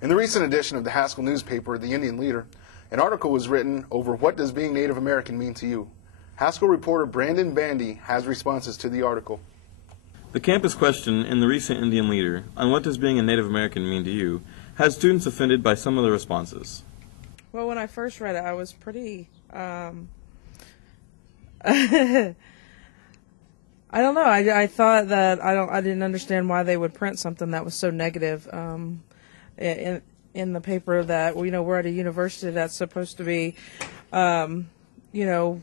In the recent edition of the Haskell newspaper, The Indian Leader, an article was written over what does being Native American mean to you. Haskell reporter Brandon Bandy has responses to the article. The campus question in the recent Indian Leader on what does being a Native American mean to you had students offended by some of the responses. Well, when I first read it, I was pretty, I don't know. I thought that I didn't understand why they would print something that was so negative in the paper that, you know, we're at a university that's supposed to be, you know,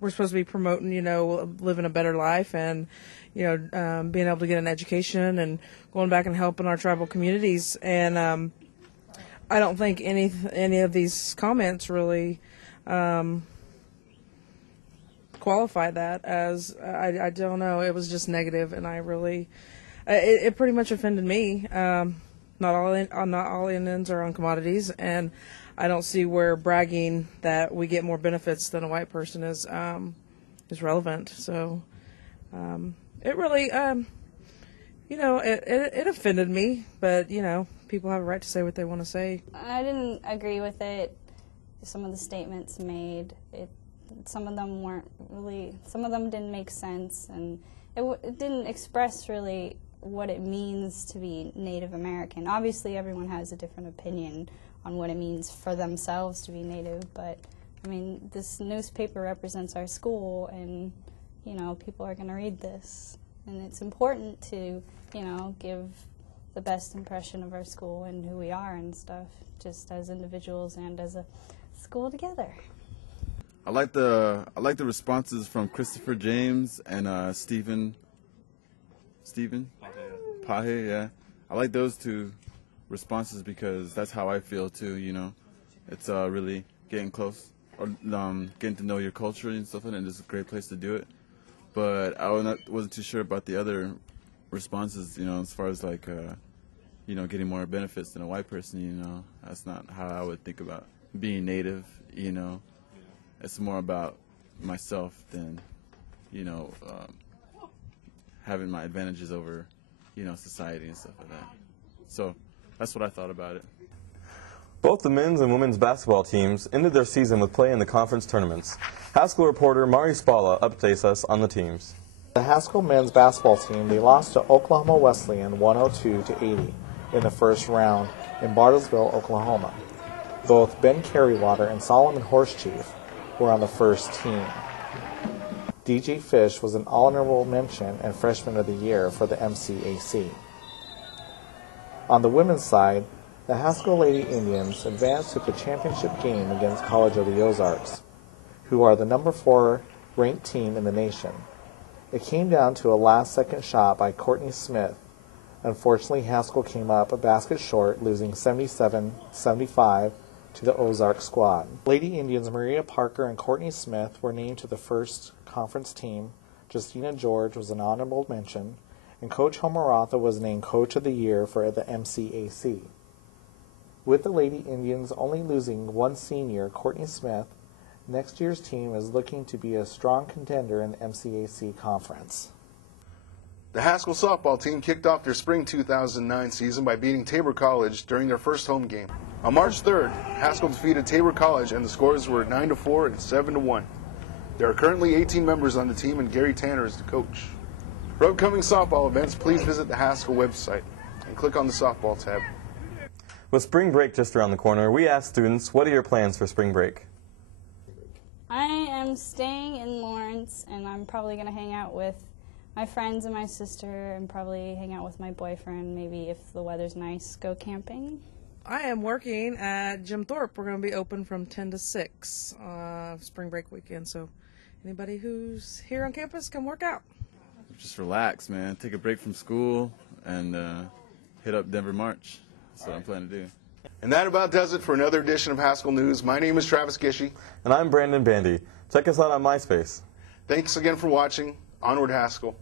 we're supposed to be promoting, you know, living a better life and, you know, being able to get an education and going back and helping our tribal communities. And I don't think any of these comments really qualify that as, I don't know, it was just negative, and I really, it pretty much offended me. Not all Indians are on commodities, and I don't see where bragging that we get more benefits than a white person is relevant. So it really, you know, it offended me, but, you know, people have a right to say what they want to say. I didn't agree with it. Some of the statements made, some of them weren't really, some of them didn't make sense, and it didn't express really what it means to be Native American. Obviously, everyone has a different opinion on what it means for themselves to be Native, but, I mean, this newspaper represents our school, and, you know, people are going to read this. And it's important to, you know, give the best impression of our school and who we are and stuff, just as individuals and as a school together. I like the responses from Christopher James and Stephen Pahe, yeah. I like those two responses because that's how I feel too, you know. It's really getting close, or getting to know your culture and stuff, and it's a great place to do it. But I wasn't too sure about the other responses, you know, as far as like, you know, getting more benefits than a white person, you know. That's not how I would think about being Native, you know. It's more about myself than, you know, having my advantages over, you know, society and stuff like that. So that's what I thought about it. Both the men's and women's basketball teams ended their season with play in the conference tournaments. Haskell reporter Mari Spala updates us on the teams. The Haskell men's basketball team, they lost to Oklahoma Wesleyan 102-80 in the first round in Bartlesville, Oklahoma. Both Ben Carrywater and Solomon Horsechief were on the first team. DJ Fish was an honorable mention and freshman of the year for the MCAC. On the women's side, the Haskell Lady Indians advanced to the championship game against College of the Ozarks, who are the number 4 ranked team in the nation. It came down to a last-second shot by Courtney Smith. Unfortunately, Haskell came up a basket short, losing 77-75 to the Ozark squad. Lady Indians Maria Parker and Courtney Smith were named to the first conference team. Justina George was an honorable mention, and Coach Homaratha was named Coach of the Year for the MCAC. With the Lady Indians only losing one senior, Courtney Smith, next year's team is looking to be a strong contender in the MCAC conference. The Haskell softball team kicked off their spring 2009 season by beating Tabor College during their first home game. On March 3rd, Haskell defeated Tabor College, and the scores were 9-4 and 7-1. There are currently 18 members on the team, and Gary Tanner is the coach. For upcoming softball events, please visit the Haskell website and click on the softball tab. With spring break just around the corner, we asked students, what are your plans for spring break? I am staying in Lawrence, and I'm probably going to hang out with my friends and my sister, and probably hang out with my boyfriend, maybe if the weather's nice, go camping. I am working at Jim Thorpe. We're going to be open from 10 to 6 spring break weekend, so anybody who's here on campus can work out. Just relax, man. Take a break from school and hit up Denver March. That's what I'm planning to do. And that about does it for another edition of Haskell News. My name is Travis Gishey. And I'm Brandon Bandy. Check us out on MySpace. Thanks again for watching. Onward, Haskell.